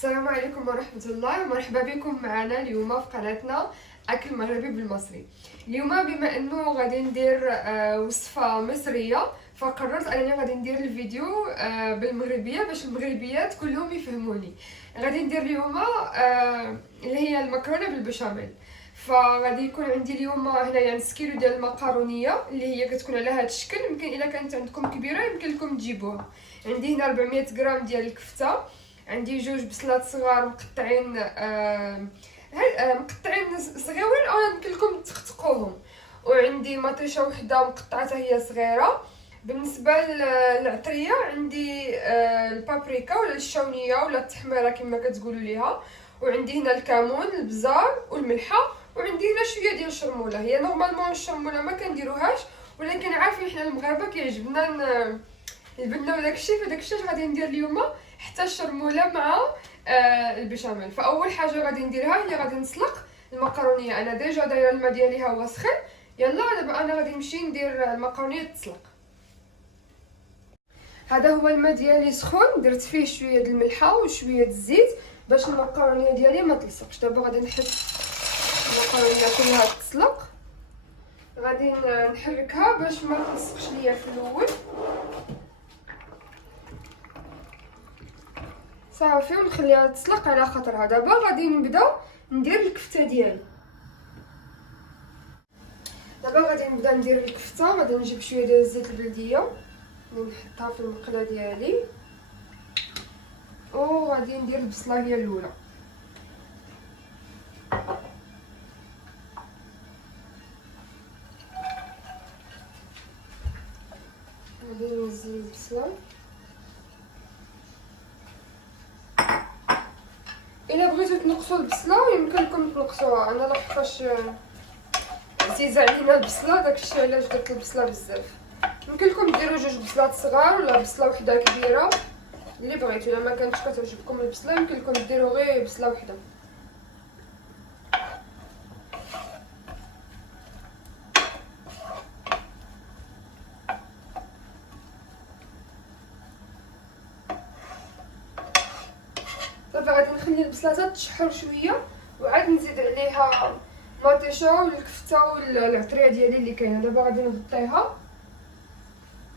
السلام عليكم ورحمة الله ومرحبا بكم معنا اليوم في قناتنا أكل مغربي بالمصري. اليوم بما أنه غادي ندير وصفة مصرية، فقررت أنني غادي ندير الفيديو بالمغربية باش المغربيات كلهم يفهموني. غادي ندير اليوم اللي هي المكرونة بالبشاميل. فغادي يكون عندي اليوم هنايا نص كيلو ديال المقارونيه اللي هي كتكون على هذا الشكل. يمكن الا كانت عندكم كبيره يمكن لكم تجيبوها. عندي هنا 400 غرام ديال الكفته، عندي جوج بصلات صغار مقطعين مقطعين صغيورين او يمكن لكم تخطقوهم، وعندي مطيشه وحده مقطعه هي صغيره. بالنسبه للعطريه عندي البابريكا ولا الشونيه ولا التحميره كما كتقولوا ليها، وعندي هنا الكمون البزار والملحه، وعندي هنا شويه ديال الشرموله. هي نورمالمون الشرموله ما كنديروهاش، ولكن عارفين حنا المغاربه كيعجبنا البنه وداك الشيء، فداك الشيء غادي ندير اليوم حتى الشرموله مع البشاميل. فاول حاجه غادي نديرها هي غادي نسلق المكرونيه. انا ديجا دايره الماء ديالي ها هو سخن. يلا دابا انا غادي نمشي ندير المكرونيه تسلق. هذا هو الماء ديالي سخون، درت فيه شويه ديال الملحه وشويه الزيت باش المكرونيه ديالي ما تلصقش. دابا غادي نحط المكرونيه كلها تسلق، غادي نحركها باش ما تلصقش ليا في الاول صافي، ونخليها تسلق على خاطرها. دابا غادي نبدا ندير الكفته ديالي. دابا غادي نبدا ندير الكفته. غادي نجيب شويه ديال الزيت البلديه نحطها في المقله ديالي، وغادي ندير البصله هي الاولى. غادي ننزل البصله. الا بغيتو تنقصوا البصله يمكن لكم تنقصوها، انا لحقاش عزيزه علينا البصله داكشي علاش درت البصله بزاف. يمكن لكم ديروا جوج بصلات صغار ولا بصله وحده كبيره اللي بغيتو. الا ما كانتش كتعجبكم البصله يمكن لكم ديروا غير بصله وحده. دابا غادي نخلي البصله تشحر شويه وعاد نزيد عليها مطيشه والكفته والعطريه ديالي اللي كاينه. دابا غادي نغطيها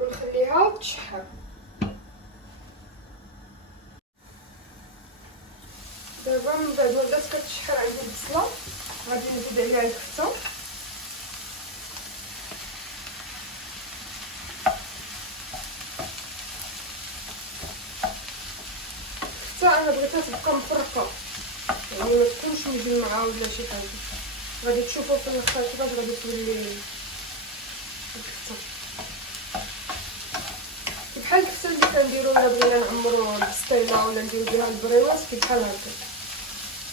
ونخليها تشحر. دابا من بعد ما بدات كتشحر عندي البصله غادي نزيد عليها الكفته. انا بغيتها تبقى مفرقه، يعني ما تكونش مجمعه ولا شي حاجه. غادي تشوفوا في الاخر كيفاش غادي تولي الكفته بحال الكفته اللي كنديروا الا بغينا نعمروا البسطيله ولا نديرو بها البريواز بحال هكا.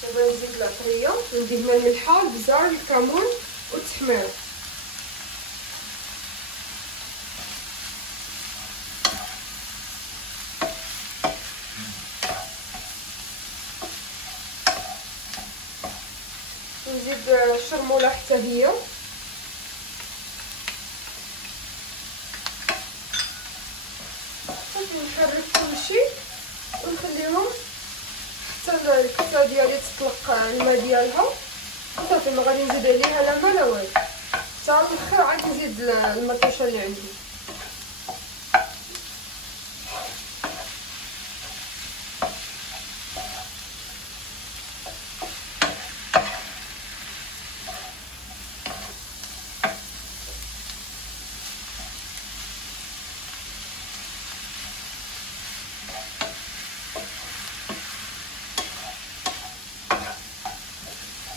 دابا نزيد العطريه وندير هنا الملحه البزار الكمون والتحميره. نزيد الشرموله حتى هي. صافي نحرك كلشي ونخليهم حتى الكفته ديالي تطلق الماء ديالها صافي. ما غادي نزيد عليها لا ما لا والو، حتى الاخر عاد نزيد المطيشه اللي عندي.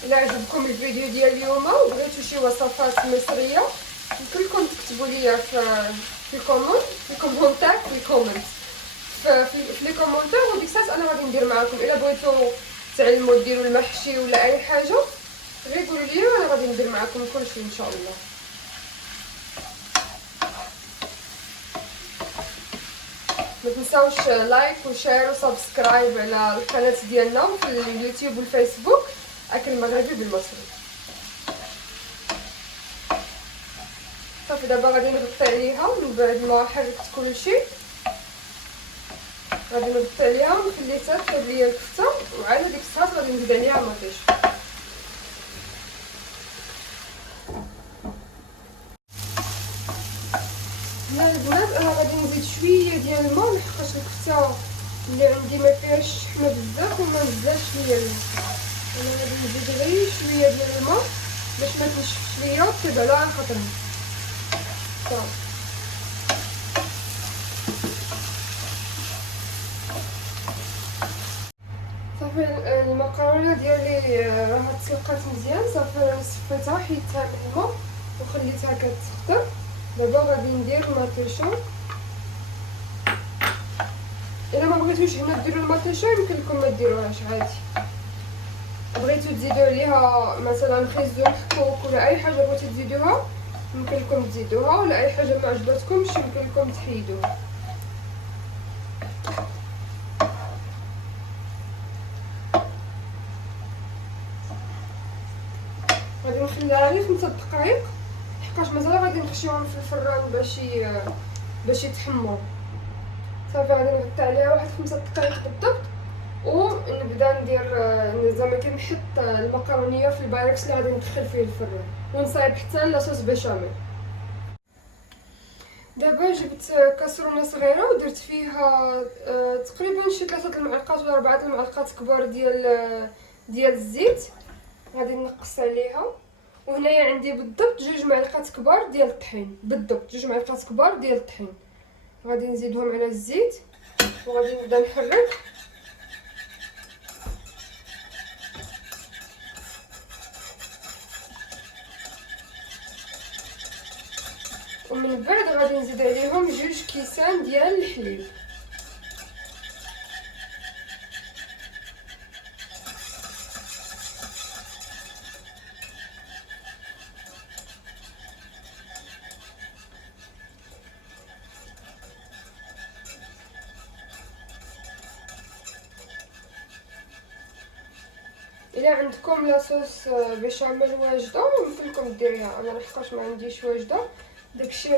الا عجبكم الفيديو ديال اليوم وبغيتو شي وصفات مصريه يمكن لكم تكتبوا لي في الكومونتير في لي كومونتير، وديك الساعه انا غادي ندير معكم. الا بغيتو تعلموا ديروا المحشي ولا اي حاجه غير قولوا لي وانا غادي ندير معكم كلشي ان شاء الله. ما تنساوش لايك وشير وسبسكرايب على القناه ديالنا في اليوتيوب والفيسبوك اكل مغربي بالمصري. صافي دابا غادي نغطي عليها من بعد ما حركت كلشي غادي نبط عليها ونخلي حتى تطيب ليا الكفته، وعلى ديك الساعه غادي نزيد عليها المطيش. هنا البنات انا غادي نزيد شويه ديال الماء لحقاش الكفته اللي عندي ما فيهاش شحمه بزاف وما نزلش ليا الماء. انا غادي نزيد غير شويه ديال الماء باش ما تنشفش ليا وتطيب على خاطرها. صافي المكرونه ديالي راها تسلقات مزيان، صافي صفيتها حيدتها من الماء وخليتها كتخضر. دابا غادي ندير المطيشه. الا ما بغيتوش هنا ديروا المطيشه يمكن لكم ما ديروهاش عادي. بغيتو تزيدوا عليها مثلا خيزو محكوك ولا اي حاجه بغيتو تزيدوها يمكن لكم تزيدوها، ولا اي حاجه ما عجبتكمش يمكن لكم تحيدوها. غادي نخليها غير 5 دقائق حقاش مازال غادي نخشيهم في الفران باش يتحمروا. صافي غادي نغطي عليها واحد 5 دقائق بالضبط ونبدا ندير زعما كنحط المكرونيه في البايركس اللي غادي ندخل فيه الفران ونصايب حتى لاصوص بيشاميل. دابا جبت كاسرونه صغيره ودرت فيها تقريبا شي 3 المعالق ولا 4 المعالق كبار ديال الزيت. غادي نقص عليها، وهنايا عندي بالضبط 2 معالق كبار ديال الطحين، بالضبط 2 معالق كبار ديال الطحين. غادي نزيدهم على الزيت وغادي نبدا نحرك. ومن بعد غادي نزيد عليهم 2 كيسان ديال الحليب. الا عندكم لاصوص بيشاميل واجده يمكن لكم ديريها، انا لحقاش ما عنديش واجده. داكشي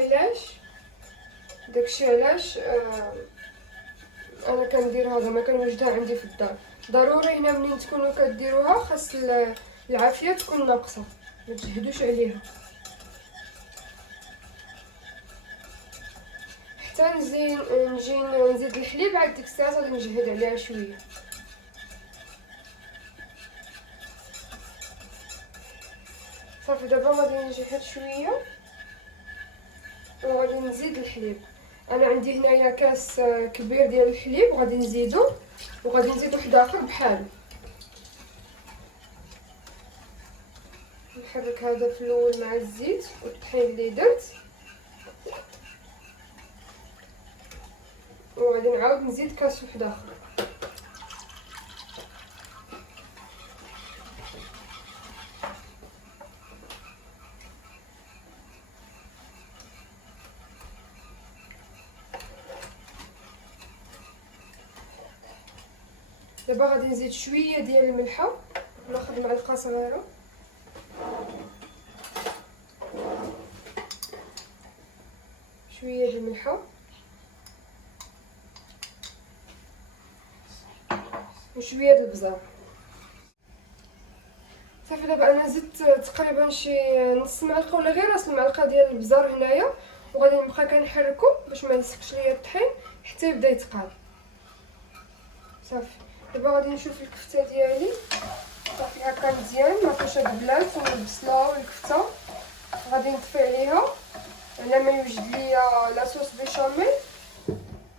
علاش انا كنديرها زعما كنوجدها عندي في الدار. ضروري هنا منين تكونوا كديروها خاص العافيه تكون ناقصه، ما تجهدوش عليها. حتى نجي نزيد الحليب عاد ديك الساعه غادي نجهد عليها شويه. صافي دابا غادي نجهد شويه وغادي نزيد الحليب. انا عندي هنايا كاس كبير ديال الحليب وغادي نزيدو، وغادي نزيد واحد اخر بحالو. نحرك هذا في الاول مع الزيت والطحين اللي درت، وغادي نعاود نزيد كاس واحد اخر. دابا غادي نزيد شويه ديال الملحه، ناخذ معلقه صغيره. شويه ديال الملحه وشويه ديال البزار. صافي دابا انا زدت تقريبا شي نص معلقه ولا غير راس المعلقه ديال البزار هنايا، وغادي نبقى كنحركو باش ما يلصقش ليا الطحين حتى يبدا يتقاد. صافي دابا غادي نشوف الكفته ديالي صافي هكا مزيان، ما فيهاش البلات والبصله والكفته. غادي نطفي عليها على ما يوجد ليا لاصوص بيشاميل،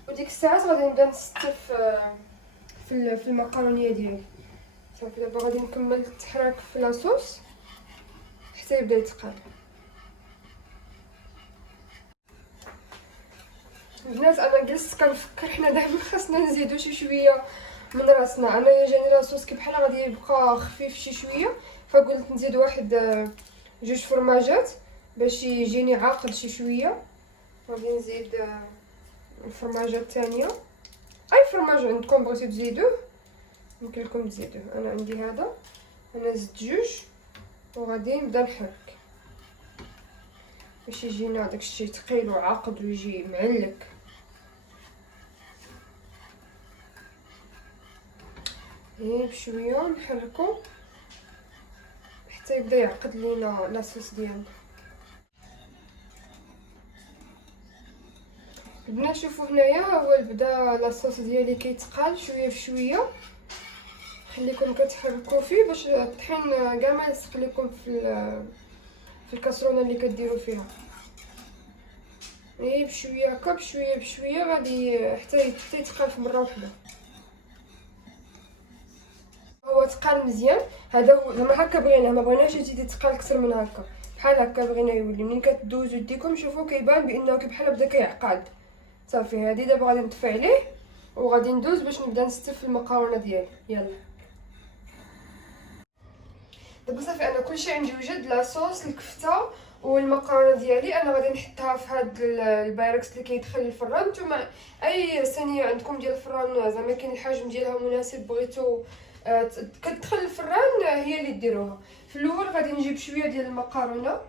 وديك الساعات غادي نبدا نستف في المكرونيه ديالي. صافي دابا غادي نكمل التحراك في لاصوص حتى يبدا يتقاد. البنات انا جلست كنفكر حنا دائما خاصنا نزيدو شي شويه من راسنا. انا جاني لاصوص كي بحال غادي يبقى خفيف شي شويه، فقلت نزيد واحد 2 فرماجات باش يجيني عاقد شي شويه. غادي نزيد الفرماجه الثانيه، اي فرماج عندكم بغيتو تزيدوه يمكن لكم تزيدوه. انا عندي هذا، انا زدت 2 وغادي نبدا نحرك باش يجينا داكشي ثقيل وعاقد ويجي معلك. بشويه نحركو حتى يبدا يعقد لينا لاصوص ديالنا. البنات شوفوا هنايا هو بدا لاصوص ديالي كيتقال شويه بشويه. خليكم كتحركوا فيه باش الطحين كاع ما يلصق لكم في الكاسرونه اللي كديروا فيها. بشويه هكا بشويه بشويه غادي حتى يتقال في مره واحده. هو تقال مزيان هذا هو زعما هكا بغينا، ما بغيناش يزيد يتقال اكثر من هكا. بحال هكا بغينا يولي. ملي كدوزو يديكم شوفوا كيبان بانه بحال بدا كيعقد. صافي هذه دابا غادي نطفي عليه وغادي ندوز باش نبدا نستف المكرونه ديالي. يلا دابا صافي انا كلشي عندي وجد، لاصوص الكفته والمكرونه ديالي. انا غادي نحطها في هاد البايركس اللي كيدخل الفران. نتوما اي صينيه عندكم ديال الفران زعما كاين الحجم ديالها مناسب بغيتو كتدخل الفران هي اللي ديروها. في الاول غادي نجيب شويه ديال المكرونه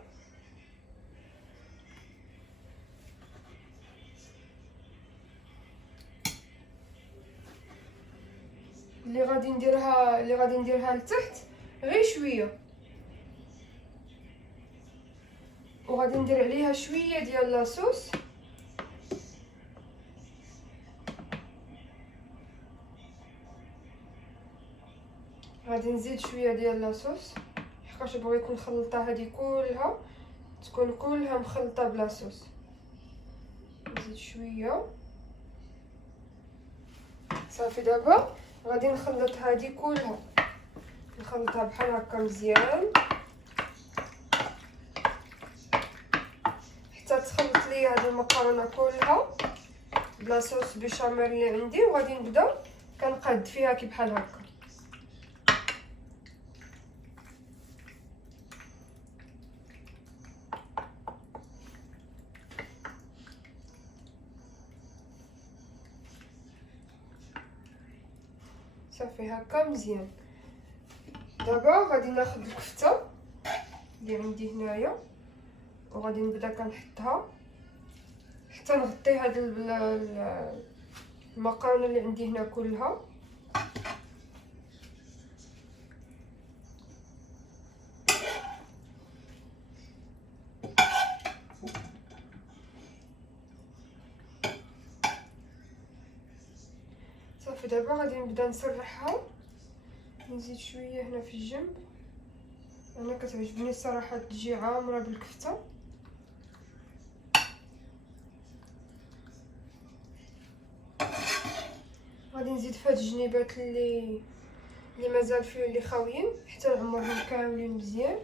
اللي غادي نديرها لتحت غير شويه، وغادي ندير عليها شويه ديال لاصوص. غادي نزيد شويه ديال لاصوص حقاش بغيت نخلطها هذه كلها تكون كلها مخلطه بلاصوص. نزيد شويه صافي. دابا غادي نخلط هذه كلها، نخلطها بحال هكا مزيان حتى تخلط لي هذه المكرونه كلها بلاصوص بيشاميل اللي عندي. وغادي نبدا كنقاد فيها كي بحال هكا. صافي هكا مزيان. دابا غادي ناخذ الكفته اللي عندي هنايا وغادي نبدا كنحطها حتى نغطي هاد المكرونه اللي عندي هنا كلها. صافي دابا غادي نبدا نسرحها. نزيد شويه هنا في الجنب. انا كتعجبني الصراحه تجي عامره بالكفته. غادي نزيد في هاد الجنيبات اللي مازال فيه اللي خاويين حتى نعمرهم كاملين مزيان.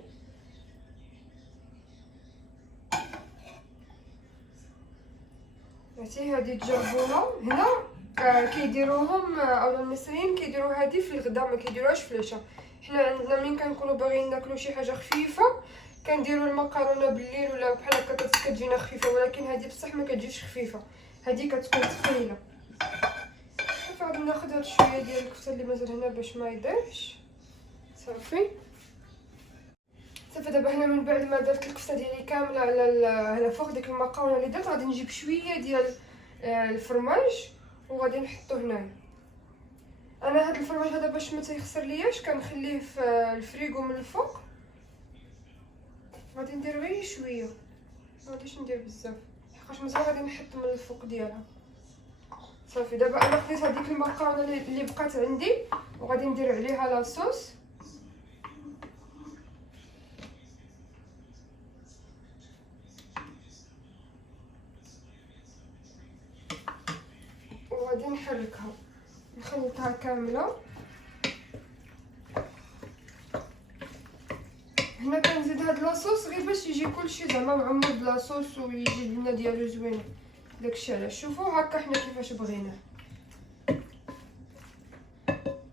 عرفتي هادي تجربوها هنا. كيديروهم اولا المصريين كيديروا هادي في الغداء، ما كيديروهاش في العشاء. حنا عندنا ملي كنكونوا باغيين ناكلوا شي حاجه خفيفه كنديروا المكرونه بالليل ولا بحال هكا كتجينا خفيفه، ولكن هادي بصح ما كتجيش خفيفه، هادي كتكون ثقيله. صافي غادي ناخذ هاد شويه ديال الكفته اللي مازال هنا باش ما يضيعش. صافي دابا هنا من بعد ما درت الكفته ديالي كامله على فوق ديك المكرونه اللي درت، غادي نجيب شويه ديال الفرماج وغادي نحطو هنايا. انا هاد الفرماج هذا باش ما تيخسر لياش كنخليه في الفريغو من الفوق. غادي ندير غير شويه، ما غاديش ندير بزاف حقاش مازال غادي نحط من الفوق ديالها. صافي دابا انا خديت هذيك المكرونه اللي بقات عندي وغادي ندير عليها لاصوص. وغادي نحركها نخلطها كامله. هنا كنزيد هاد لاصوص غير باش يجي كلشي زعما معمر بلاصوص ويجي لنا ديالو زوين. داكشي علاش شوفوا هكا حنا كيفاش بغينا.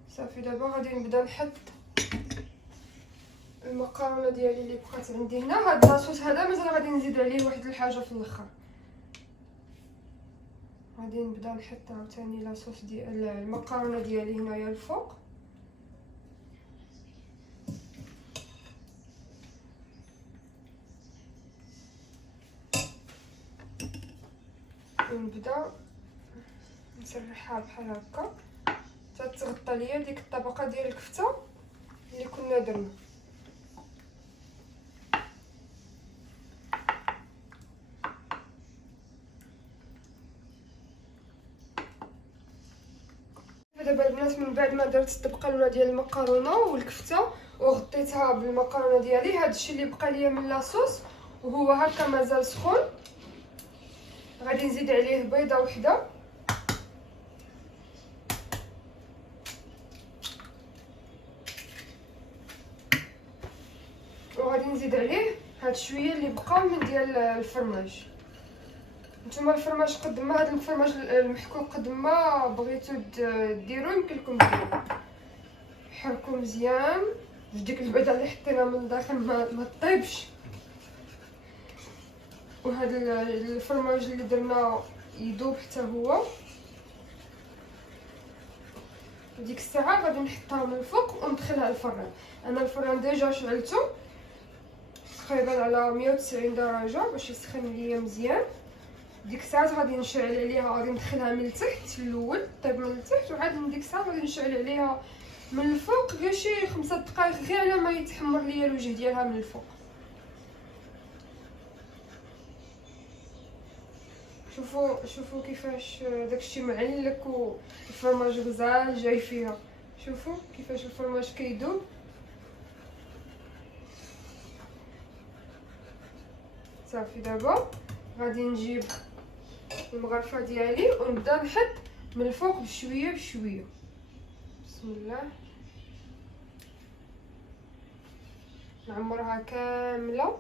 صافي دابا غادي نبدا نحط المكرونه ديالي اللي بقات عندي هنا. هاد لاصوص هذا مازال غادي نزيد عليه واحد الحاجه في الاخر. غادي نبدا نحط عاوتاني لاصوص ديال المكرونه ديالي هنايا الفوق. ونبدا نسرحها بحال هكا تتغطى ليا ديك الطبقه ديال الكفته اللي كنا درنا. دابا البنات من بعد ما درت الطبقه الاولى ديال المكرونه والكفته وغطيتها بالمكرونه ديالي، هذا الشيء اللي بقى ليا من لاصوص وهو هكا مازال سخون. غادي نزيد عليه بيضه وحده، وغادي نزيد عليه هاد شويه اللي بقى من ديال الفرماج. نتوما الفرماج قد ما هذا الفرماج المحكوك قد ما بغيتو ديروا يمكن لكم ديروا، حركوا مزيان باش ديك البيضه اللي حطينا من الداخل ما طيبش. وهذا الفرماج اللي درنا يذوب حتى هو. ديك الساعه غادي نحطها من الفوق وندخلها الفران. انا الفران ديجا شعلته تقريبا على 190 درجه باش يسخن ليا مزيان. ديك الساعه غادي نشعل عليها، غادي ندخلها من التحت الاول طيب من التحت، وعاد من ديك الساعه غادي نشعل عليها من الفوق غير شي 5 دقائق غير على ما يتحمر ليا الوجه ديالها من الفوق. شوفوا كيفاش داكشي معلك والفرماج غزال جاي فيها. شوفوا كيفاش الفرماج كيذوب. صافي دابا غادي نجيب المغرفه ديالي ونبدا نحط من الفوق بشويه بشويه. بسم الله، نعمرها كامله.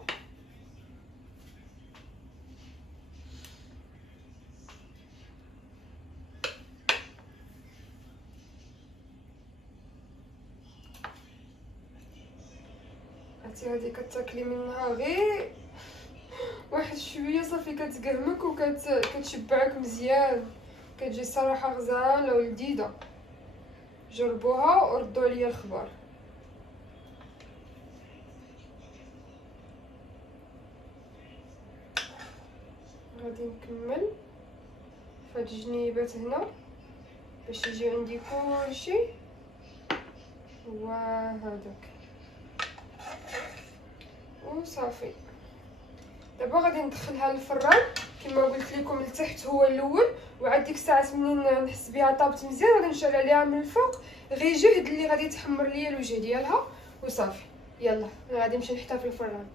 عرفتي هذه كتاكلي منها غير واحد شويه صافي كتقهمك وكتشبعك مزيان، كتجي صراحه غزاله ولذيذه. جربوها وردوا عليا الخبر. غادي نكمل في هاد الجنيبات هنا باش يجي عندي كلشي وهذاك وصافي. دابا غادي ندخلها للفران كما قلت لكم، التحت هو الاول، وعاد ديك الساعه منين نحس بها طابت مزيان غادي نشعل عليها من الفوق غير جهد اللي غادي تحمر ليا الوجه ديالها وصافي. يلا انا غادي نمشي نحطها في الفران.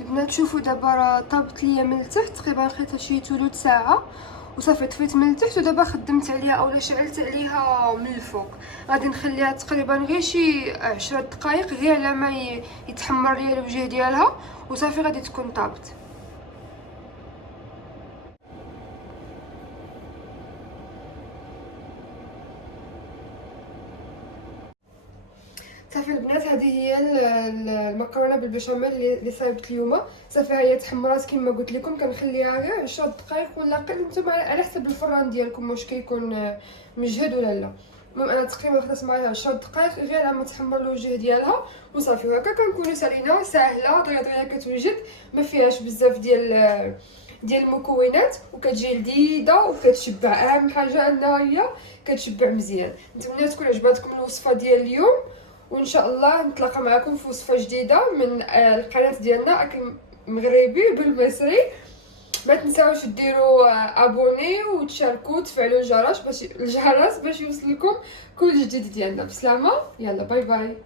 البنات شوفوا دابا راه طابت ليا من التحت تقريبا خديتها شي ثلث ساعه وصافي طفيت من التحت، ودابا خدمت عليها اولا شعلت عليها من الفوق. غادي نخليها تقريبا غير شي 10 دقائق غير على ما يتحمر ليا الوجه ديالها وصافي غادي تكون طابت. صافي البنات هذه هي المكرونه بالبشاميل اللي صايبت اليوم. صافي هي تحمرات كما قلت لكم، كنخليها غير 10 دقائق ولا اقل، نتوما على حسب الفران ديالكم واش كيكون مجهد ولا لا. المهم انا تقريبا خدات معايا 10 دقائق غير على ما تحمر الوجه ديالها وصافي. وهكا كنكونوا سالينا ساهله طريقه كتوجد، ما فيهاش بزاف ديال المكونات وكتجي لذيذه وكتشبع. اهم حاجه انها هي كتشبع مزيان. نتمنى تكون عجباتكم الوصفه ديال اليوم، وان شاء الله نتلاقى معكم في وصفه جديده من القناه ديالنا اكل مغربي بالمصري. ما تنساوش ديروا ابوني وتشاركوا وتفعلوا الجرس باش يوصلكم كل جديد ديالنا. بسلامه، يلا باي باي.